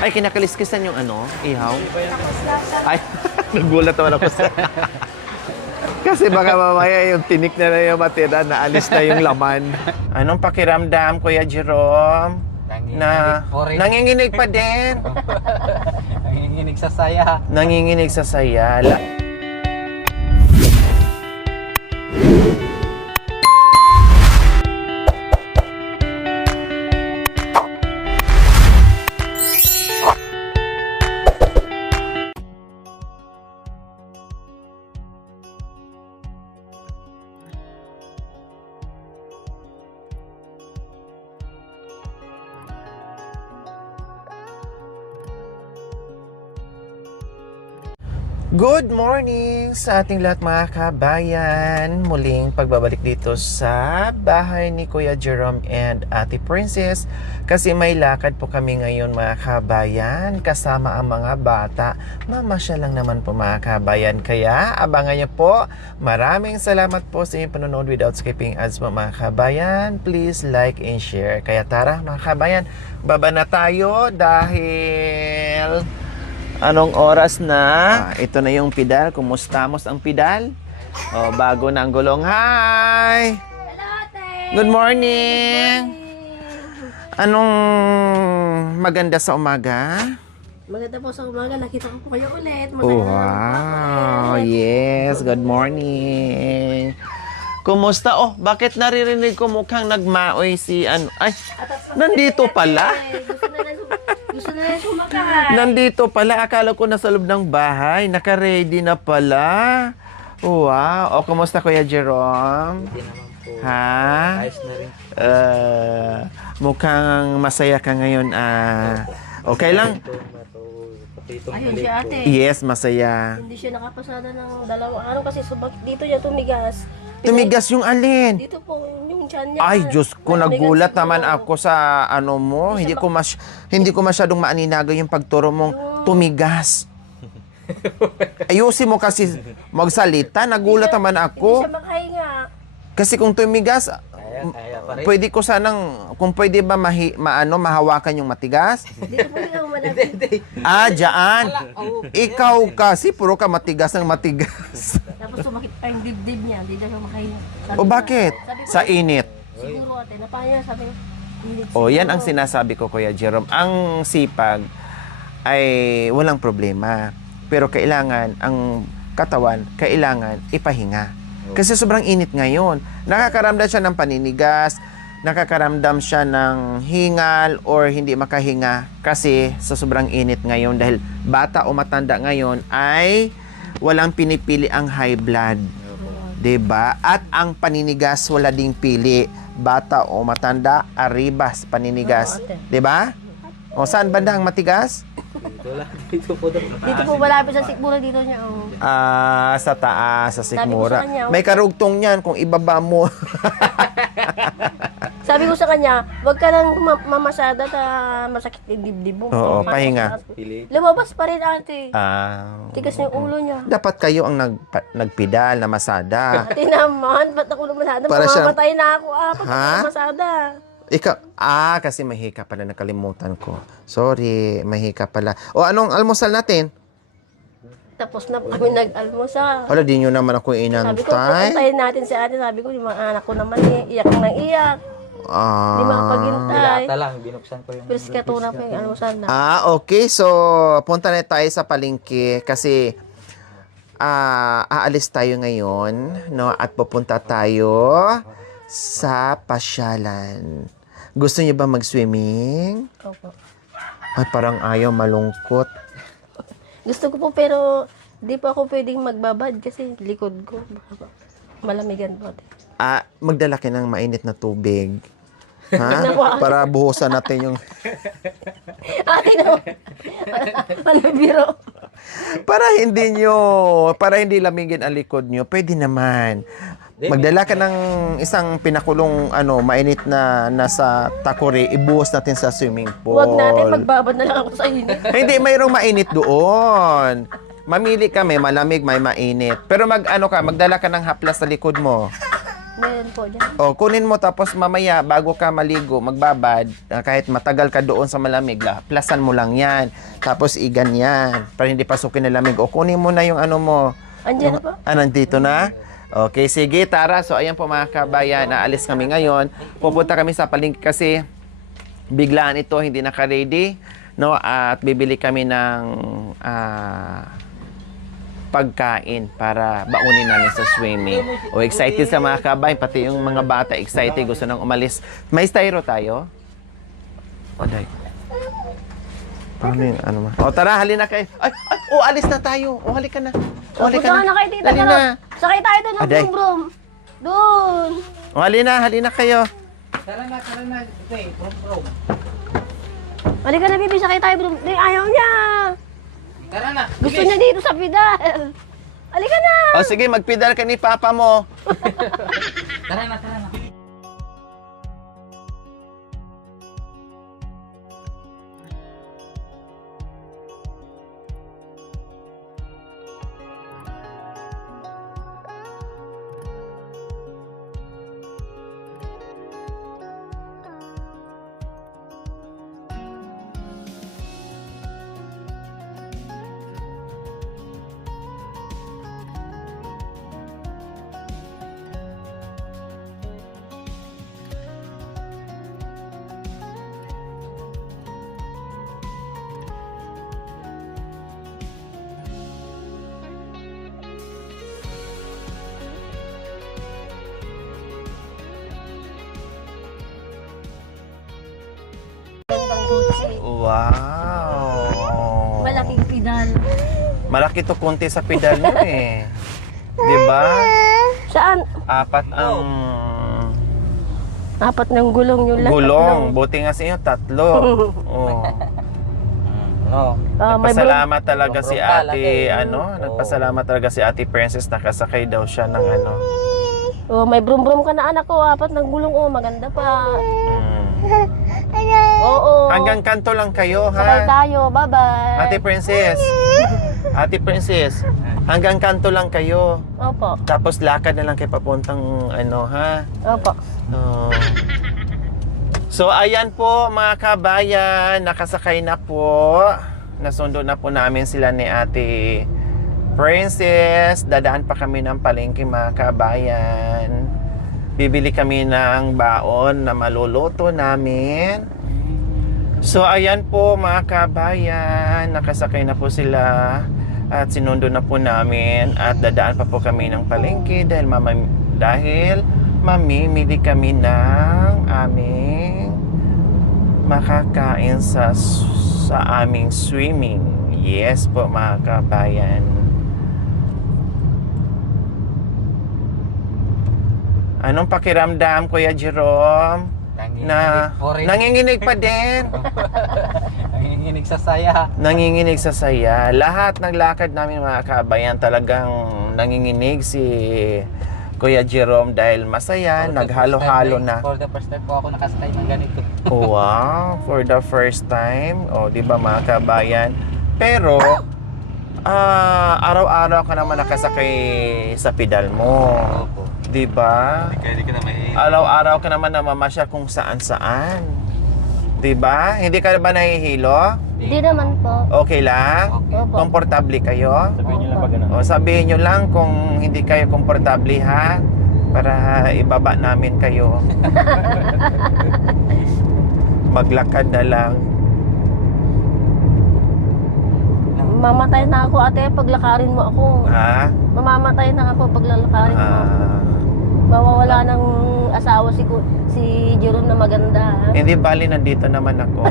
Ay, kinakaliskisan yung ano, ihaw? Ay, nagulat naman ako sa... Kasi baka mamaya yung tinik na yung matira, naalis na yung laman. Anong pakiramdam, Kuya Jerome? Nanginginig pa din. Nanginginig sa saya. Nanginginig sa saya. Good morning sa ating lahat mga kabayan. Muling pagbabalik dito sa bahay ni Kuya Jerome and Ate Princess. Kasi may lakad po kami ngayon mga kabayan. Kasama ang mga bata. Mamasya lang naman po mga kabayan. Kaya abangan niyo po. Maraming salamat po sa inyong panonood without skipping ads po mga kabayan. Please like and share. Kaya tara mga kabayan, baba na tayo dahil... Anong oras na? Ito na yung pedal. Kumustamos ang pedal? Oh, bago na ang gulong. Hi! Good morning! Anong maganda sa umaga? Maganda po sa umaga. Nakita ko po kayo ulit. Oh, wow! Yes! Good morning! Kumusta? Oh, bakit naririnig ko mukhang nagmaoy si ano? Ay, nandito pala! Gusto na lang kumakain. Nandito pala. Akala ko nasa loob ng bahay. Naka-ready na pala. Wow. O, kumusta Kuya Jerome? Hindi naman po. Ha? Ayos na rin. Mukhang masaya ka ngayon. Okay lang? Ayun siya ate. Yes, masaya. Hindi siya nakapasada ng dalawang araw kasi subak dito niya tumigas. Tumigas yung alin? Dito po yung tiyan niya. Ay, Diyos ko, Tumigas nagulat po. naman ako sa ano mo. Hindi ko masyadong maaninaga yung pagturo mong tumigas. Ayusin mo kasi magsalita. Nagulat naman Hindi ako. siya makahinga. Kasi kung tumigas, Kaya pa rin. pwede ko sanang, kung pwede ba mahawakan yung matigas? Dito po niya umalapit. Dyan. Ikaw kasi, puro ka matigas ng matigas. Tapos sumakit pa yung dibdib niya. Hindi daw siya makahinga. Sabi O ko, bakit? sabi ko, Sa init. siguro ate, napahinga. Sabi ko, init O, yan ang siguro. sinasabi ko, Kuya Jerome. Ang sipag ay walang problema. Pero kailangan, ang katawan, kailangan ipahinga. Kasi sobrang init ngayon. Nakakaramdam siya ng paninigas, nakakaramdam siya ng hingal or hindi makahinga kasi sa sobrang init ngayon dahil bata o matanda ngayon ay walang pinipili ang high blood. 'Di ba? At ang paninigas wala ding pili. Bata o matanda, aribas paninigas. Oo, ate. 'Di ba? O saan banda ang matigas? Dito lang. Dito po daw. Dito po malapit sa sikmura dito niya. Oh. Sa taas, sa Sabi ko sikmura. sa kanya, May karugtong niyan kung ibaba mo. Sabi ko sa kanya, wag ka nang mamasada ta masakit yung dibdib mo. Oo, pahinga. Pili. Lumabas pa rin ate. Tigas na yung ulo niya. Dapat kayo ang nagpedal na masada. Ate naman, ba't ako lumasada? Para siya- Mamamatay na ako. Ba't Ha? ako lumasada? Ikaw, kasi mahika pala, nakalimutan ko. Sorry, mahika pala. O, anong almusal natin? Tapos na po kami nag-almusal. Wala, di nyo naman ako Sabi ko, inantay. pupuntahin natin si ate. Sabi ko, yung mga anak ko naman iyak nang iyak. Hindi makapaghintay. Dilata lang. Binuksan ko yung... Pero katuna pa yung almusal na. Okay. So, punta na tayo sa palengke kasi aalis tayo ngayon, no? At pupunta tayo sa pasyalan. Gusto niyo ba mag-swimming? Opo. Ay, parang ayaw, malungkot. Gusto ko po pero di pa ako pwedeng magbabad kasi likod ko. Baka malamigan po ate. Magdala ka ng mainit na tubig. Ha? Para buhusan natin yung... Ate naman. Ano biro? Para hindi lamigin ang likod nyo, pwede naman. Magdala ka ng isang pinakulong mainit na nasa takore, ibuhos natin sa swimming pool. Huwag natin, magbabad na lang ako sa init. Hindi, mayroong mainit doon. Mamili ka, may malamig, may mainit. Pero magdala ka ng haplas sa likod mo. Meron po dyan. O, kunin mo tapos mamaya bago ka maligo, magbabad, kahit matagal ka doon sa malamig, plasan mo lang yan. Tapos iganyan, para hindi pasukin ng lamig. O, kunin mo na yung ano mo. Andiyan na po. Nandito na? Okay, sige, tara. So, ayan po mga kabayan, naalis kami ngayon. Pupunta kami sa palengke kasi biglaan ito, hindi naka-ready. No? At bibili kami ng pagkain para baunin namin sa swimming. O, excited sa mga kabayan, pati yung mga bata excited, gusto nang umalis. May styro tayo? O, day. Paano yung ano ma? O, tara, halina kayo. Ay, alis na tayo. O, halika na. O, halika Punta na kayo, tita. Dali na. Sakay tayo doon ng Aday. brum-brum. Doon. O, halina kayo. Tara na. Okay, brum. Halika na, baby. Sakay tayo, brum. Ayaw niya. Tara na. Gusto niya dito sa pedal. Halika na. O, sige, magpedal ka ni Papa mo. Tara na. Gandang kotse. Wow. Malaking pedal. Malaki to konti sa pedal mo eh. Diba? Saan? Apat ang Apat ng gulong yung lahat. gulong. Buti nga sa inyo, 3. Oh. No. May Nagpasalamat talaga si Brum-brum ate, talaga eh. ano? Nagpasalamat talaga si ate Princess, nakasakay daw siya ng ano. may brum-brum ka na anak ko. Apat ng gulong. Maganda pa. Oo. Hanggang kanto lang kayo, Sakay ha? tayo. Bye-bye. Ate Princess. Ate Princess, hanggang kanto lang kayo. Opo. Tapos lakad na lang kayo papuntang ano, ha? Opo. Oh. So, ayan po mga kabayan, nakasakay na po. Nasundo na po namin sila ni Ate Princess. Dadaan pa kami ng palengke mga kabayan. Bibili kami ng baon na maluluto namin. So, ayan po mga kabayan, nakasakay na po sila at sinundo na po namin at dadaan pa po kami ng palengke dahil mamimili kami ng aming makakain sa aming swimming. Yes po mga kabayan. Anong pakiramdam, Kuya Jerome? Nanginginig pa din. Nanginginig sa saya. Nanginginig sa saya. Lahat ng lakad namin mga kabayan talagang nanginginig si Kuya Jerome dahil masaya, naghalo-halo na. For the first time po ako nakasakay ng ganito. Wow, for the first time. O, di ba mga kabayan? Pero, araw-araw ka naman nakasakay sa pedal mo. Opo. Di ba? Hindi ka na may... Araw-araw ka naman namamasyal kung saan-saan. Di ba? Hindi ka ba nahihilo? Hindi naman po. Okay lang? Opo. Komportable kayo? Sabihin niyo lang pag ano. O, sabihin nyo lang kung hindi kayo komportable, ha? Para ibaba namin kayo. Maglakad na lang. Mamatay na ako ate pag lakarin mo ako. Ha? Mamamatay na ako pag lalakarin mo. Mawawala ng asawa si Jerome na maganda. Hindi bali, nandito naman ako.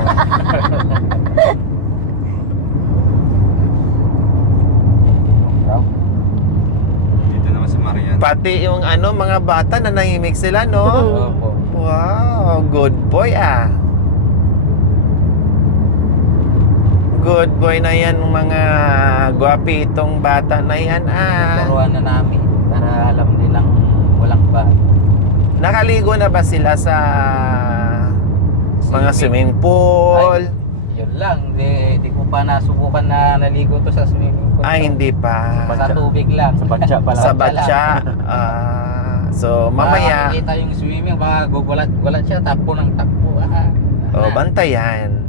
Dito naman sa Marian. Pati yung ano, mga bata na nahimik sila, no? Opo. Wow, good boy ah. Good boy na yan, mga gwapitong bata na yan ah. Turuan na namin para alam nilang walang ba. Nakaligo na ba sila sa mga swimming pool? Yun lang, di ko pa nasubukan na naligo to sa swimming pool. Ay, hindi pa. Sa tubig lang. Sa batya pa lang. Sa batya. So, mamaya, Makikita yung swimming, baka gugulat-gulat siya, takbo ng takbo. bantayan.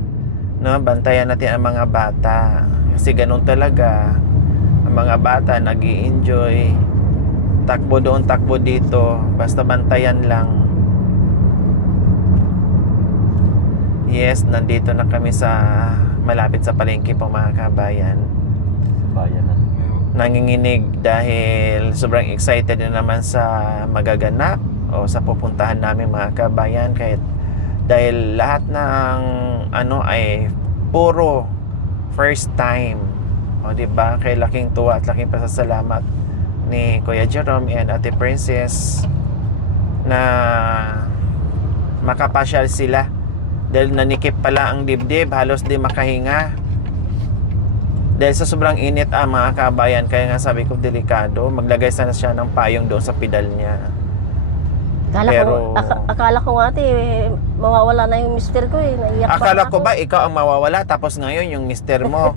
No, bantayan natin ang mga bata. Kasi ganun talaga. Ang mga bata nag-i-enjoy. Takbo doon, takbo dito. Basta bantayan lang. Yes, nandito na kami sa malapit sa palengke po mga kabayan. Bayan na. Nanginginig dahil sobrang excited na naman sa magaganap o sa pupuntahan namin mga kabayan, kahit dahil lahat ng ay puro first time, o di ba? Kay laking tuwa at laking pasasalamat ni Kuya Jerome and Ate Princess na makapasyal sila dahil nanikip pala ang dibdib, halos di makahinga dahil sa sobrang init mga kabayan. Kaya nga sabi ko, delikado, maglagay sana siya ng payong doon sa pedal niya. Akala ko nga ate, mawawala na yung mister ko eh. Naiyak pa Akala ako. ko ba ikaw ang mawawala, tapos ngayon yung mister mo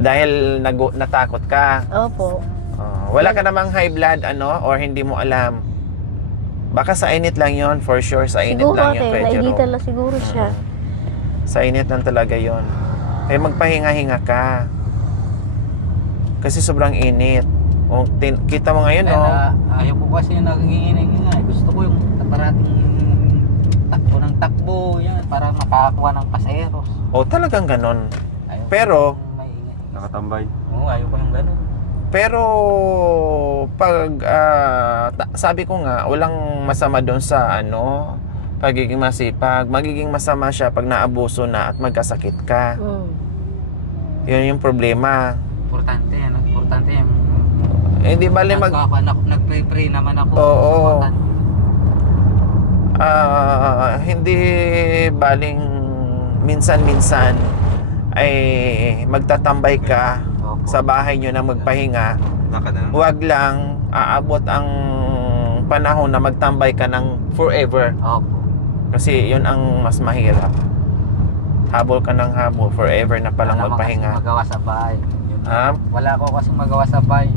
dahil natakot ka. Opo. Wala ka namang high blood or hindi mo alam. Baka sa init lang yon, for sure sa init Siguro lang ate, yun, Kuya naigitan Jerome. lang siguro siya. Sa init lang talaga yon. Kaya magpahinga-hinga ka. Kasi sobrang init. Kita mo ngayon, no? Ayaw ko kasi yung nagiginig nga. Gusto ko yung parating takbo ng takbo, yan, para makakuha ng pasayeros. Talagang ganon. Ayaw Pero, ko maingay. Nakatambay. Oo, ayaw ko yung ganun. pero pag sabi ko nga, walang masama doon sa pagiging masipag. Magiging masama siya pag naabuso na at magkasakit ka. Yun yung problema. Importante yan. Importante yan. Hindi bali Nag-pray naman ako. Oo. Importante. Hindi baling minsan-minsan ay magtatambay ka Opo. sa bahay nyo na magpahinga. Lakad na. Huwag lang aabot ang panahon na magtambay ka ng forever. Opo. Kasi yun ang mas mahirap. Habol ka ng habol, forever na palang Wala magpahinga. kasi magawa sa bahay. Yun. Ha? Wala ko kasi magawa sa bahay.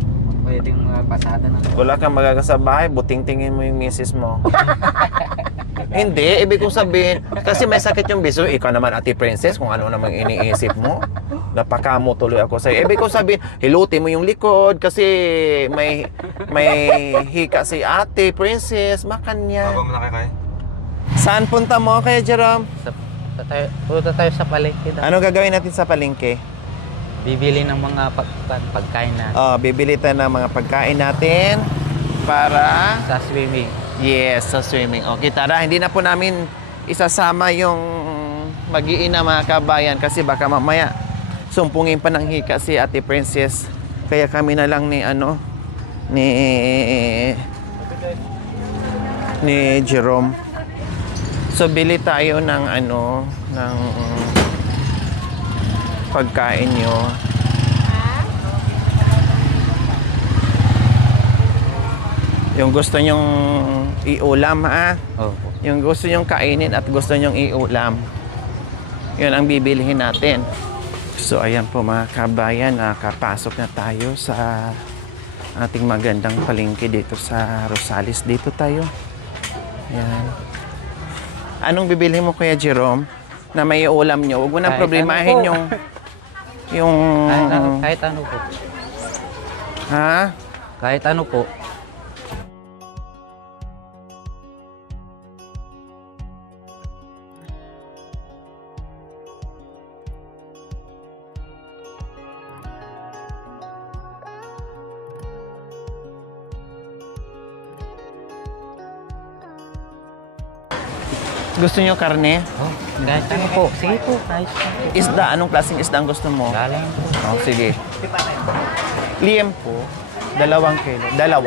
Pwedeng pasada na. Wala kang magagawa sa bahay, buting tingin mo yung misis mo. Hindi, ibig kong sabihin, kasi may sakit yung biso, ikaw naman Ate Princess, kung ano namang iniisip mo. Napakamo tuloy ako sa'yo. Ibig kong sabihin, hilutin mo yung likod kasi may hika si Ate Princess, makan niya. Habang nakakaya. Saan punta mo kaya Jerome? Punta tayo sa palengke. Ano gagawin natin sa palengke? Bibili ng mga pagkain na Bibili tayo ng mga pagkain natin para sa swimming. yes, sa swimming. Okay, tara, hindi na po namin isasama yung mag-iina mga kabayan kasi baka mamaya sumpungin pa ng hika si Ate Princess. Kaya kami na lang ni Jerome. So bili tayo ng ng pagkain nyo. Yung gusto nyong iulam, ha? Opo. Yung gusto nyong kainin at gusto nyong iulam. Yun ang bibilihin natin. So ayan po mga kabayan, nakapasok na tayo sa ating magandang palengke dito sa Rosales. Dito tayo. Ayan. Anong bibilihin mo Kuya Jerome na may ulam nyo? Huwag mo nang Kahit problemahin ano po. yung Kahit ano po. ha? Kahit ano po. Gusto nyo karne? Oh, kahit ano po. Sige po, kahit ano po. Isda, anong klaseng isda ang gusto mo? Galing po. Oh, sige. Liam po, 2 kilo. 2.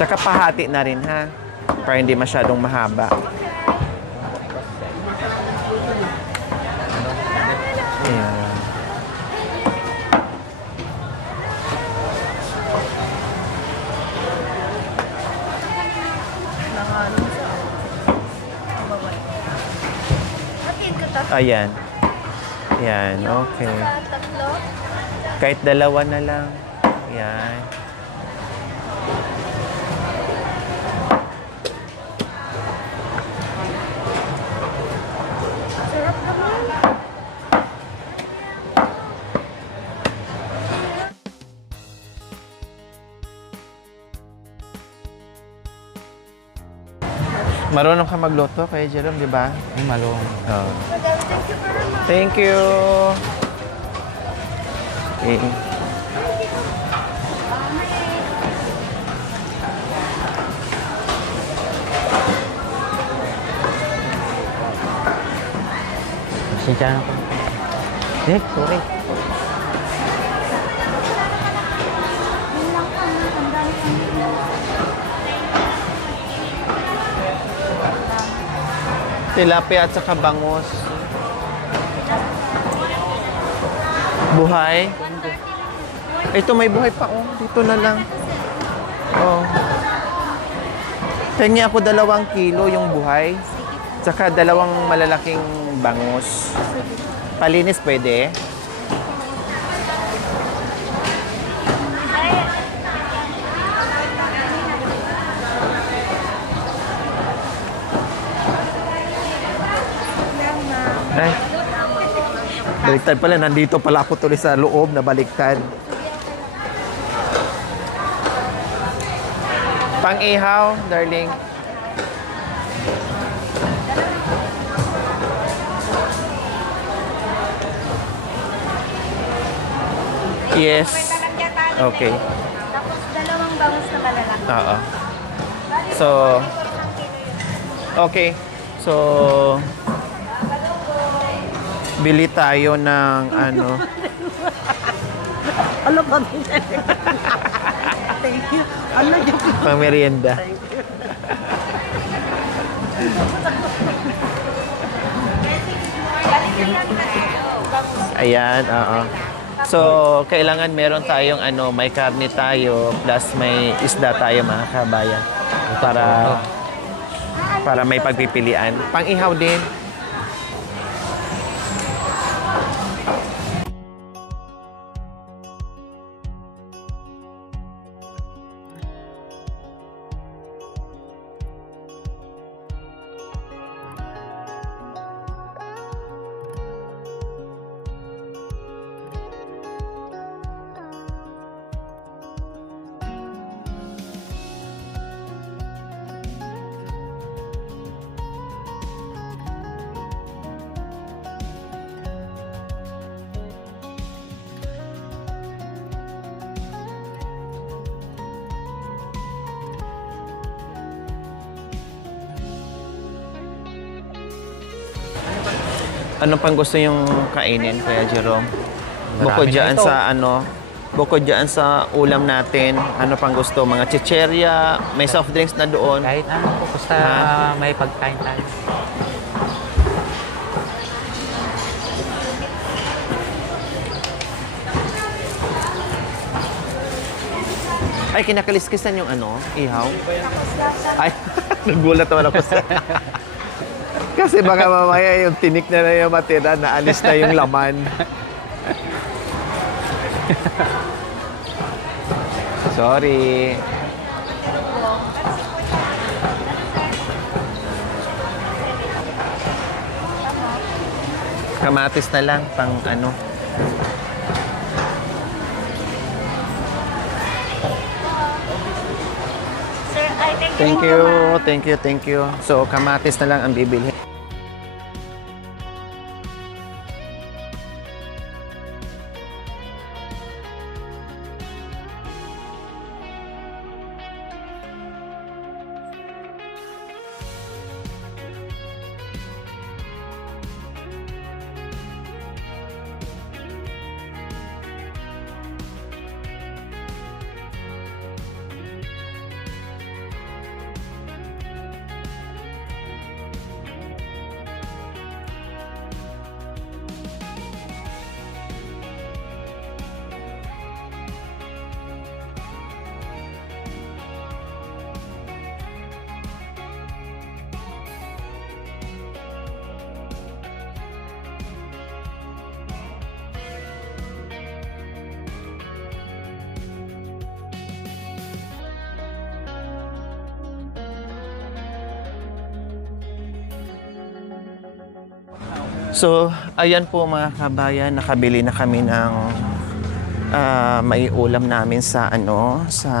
Tsaka pahati na rin ha. Para hindi masyadong mahaba. Ayan. Ayan. Ayan, okay. Kahit dalawa na lang. Yan. Marunong ka magluto kay Jerome, di ba? Ay, malong. Oh. Thank you. Okay. Pasensya na po. Eh, sorry. Tilapia at saka bangus. Buhay. Ito may buhay pa oh. Dito na lang. Oh. Tingi ako 2 kilo yung buhay. Tsaka 2 malalaking bangus. Palinis pwede. Ay. Baliktad pala. Nandito pala ako tuloy sa loob na baliktad. Pang-ihaw, darling. Yes. Okay. Tapos 2 bangus na malalaki. Oo. So, okay. So, bili tayo ng ano. Ano ba? Thank you. Ano yung Pang merienda. Ayan, oo. So, kailangan meron tayong ano, may karne tayo plus may isda tayo mga kabayan. Para may pagpipilian. Pang-ihaw din. Ano pang gusto yung kainin, Kuya Jerome? Bukod Marami na dyan ito. sa ano, bukod dyan sa ulam natin, ano pang gusto? Mga chicherya, may soft drinks na doon. Kahit ano po, basta Ha? may pagkain tayo. Ay, kinakaliskisan yung ano, ihaw. Ay, nagulat naman ako sa... Kasi baka mamaya yung tinik na yung matira, naalis na yung laman. Sorry. Kamatis na lang, pang ano. Sir, I Thank you, thank you, thank you. So, kamatis na lang ang bibili. So, ayan po mga kabayan, nakabili na kami ng maiulam namin sa sa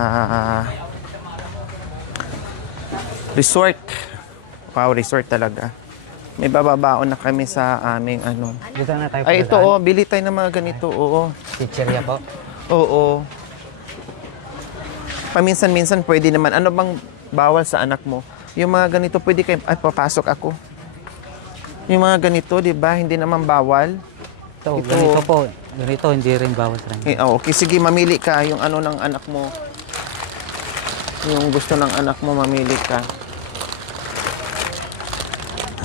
resort. Wow, resort talaga. May bababaon na kami sa aming Dito na tayo. Ay, ito bili tayo ng mga ganito, oo. Chicheria po. Oo. Paminsan-minsan pwede naman. Ano bang bawal sa anak mo? Yung mga ganito, pwede kayo, ay, papasok ako. Yung mga ganito, di ba? Hindi naman bawal. Ito, Ito. ganito po. Ganito, hindi rin bawal sa kanya. Okay, sige, mamili ka. Yung ng anak mo. Yung gusto ng anak mo, mamili ka.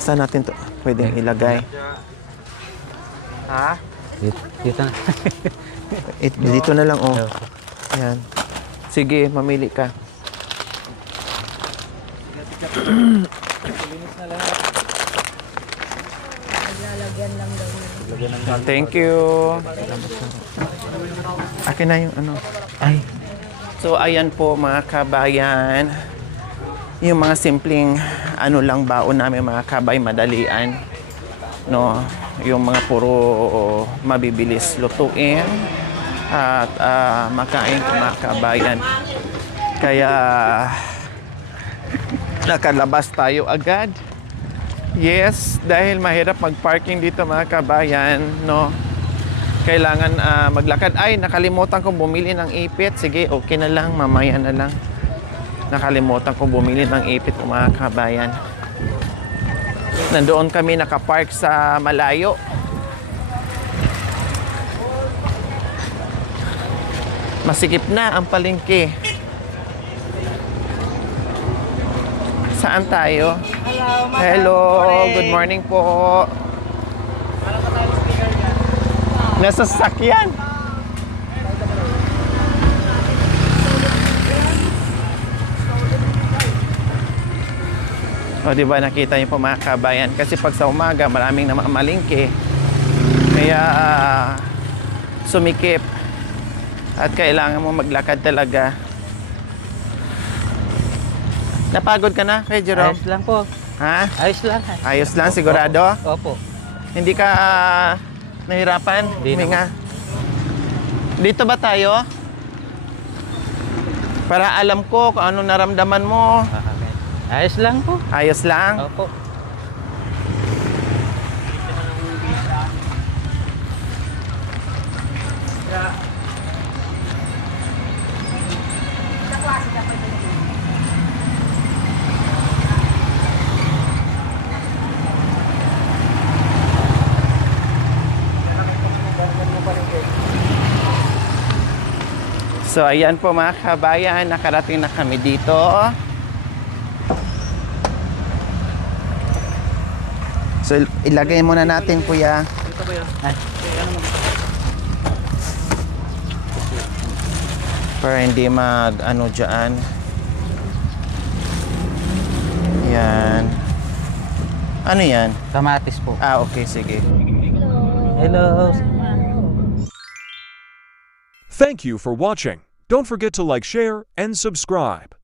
Saan natin to pwedeng ilagay? Ha? Dito na. Dito na lang, oh. Ayan. Sige, mamili ka. Thank you. Akin na yung Ay. So, ayan po mga kabayan. Yung mga simpleng lang baon namin mga kabay, madalian. No? Yung mga puro mabibilis lutuin at makain mga kabayan. Kaya nakalabas tayo agad. Yes, dahil mahirap mag-parking dito mga kabayan, no? Kailangan maglakad. Ay, nakalimutan kong bumili ng ipit. Sige, okay na lang, mamaya na lang. Nakalimutan kong bumili ng ipit mga kabayan. Nandoon kami nakapark sa malayo. Masikip na ang palengke. Saan tayo? Hello, good morning po. Nasa sasakyan. O, di ba nakita niyo po mga kabayan? Kasi pag sa umaga, maraming namamalingke. Kaya sumikip. At kailangan mo maglakad talaga. Napagod ka na kay Jerome? Ayos lang po. Ha? Ayos lang. Ayos lang, sigurado? Opo. Hindi ka nahirapan? Hindi Huminga. Dito ba tayo? Para alam ko kung anong naramdaman mo. Okay. Ayos lang po. Ayos lang? Opo. So, ayan po mga kabayan, nakarating na kami dito. So, ilagay muna natin, kuya. Ay. Para hindi dyan. Yan. Ano yan? Kamatis po. Okay, sige. Hello. Thank you for watching. Don't forget to like, share, and subscribe.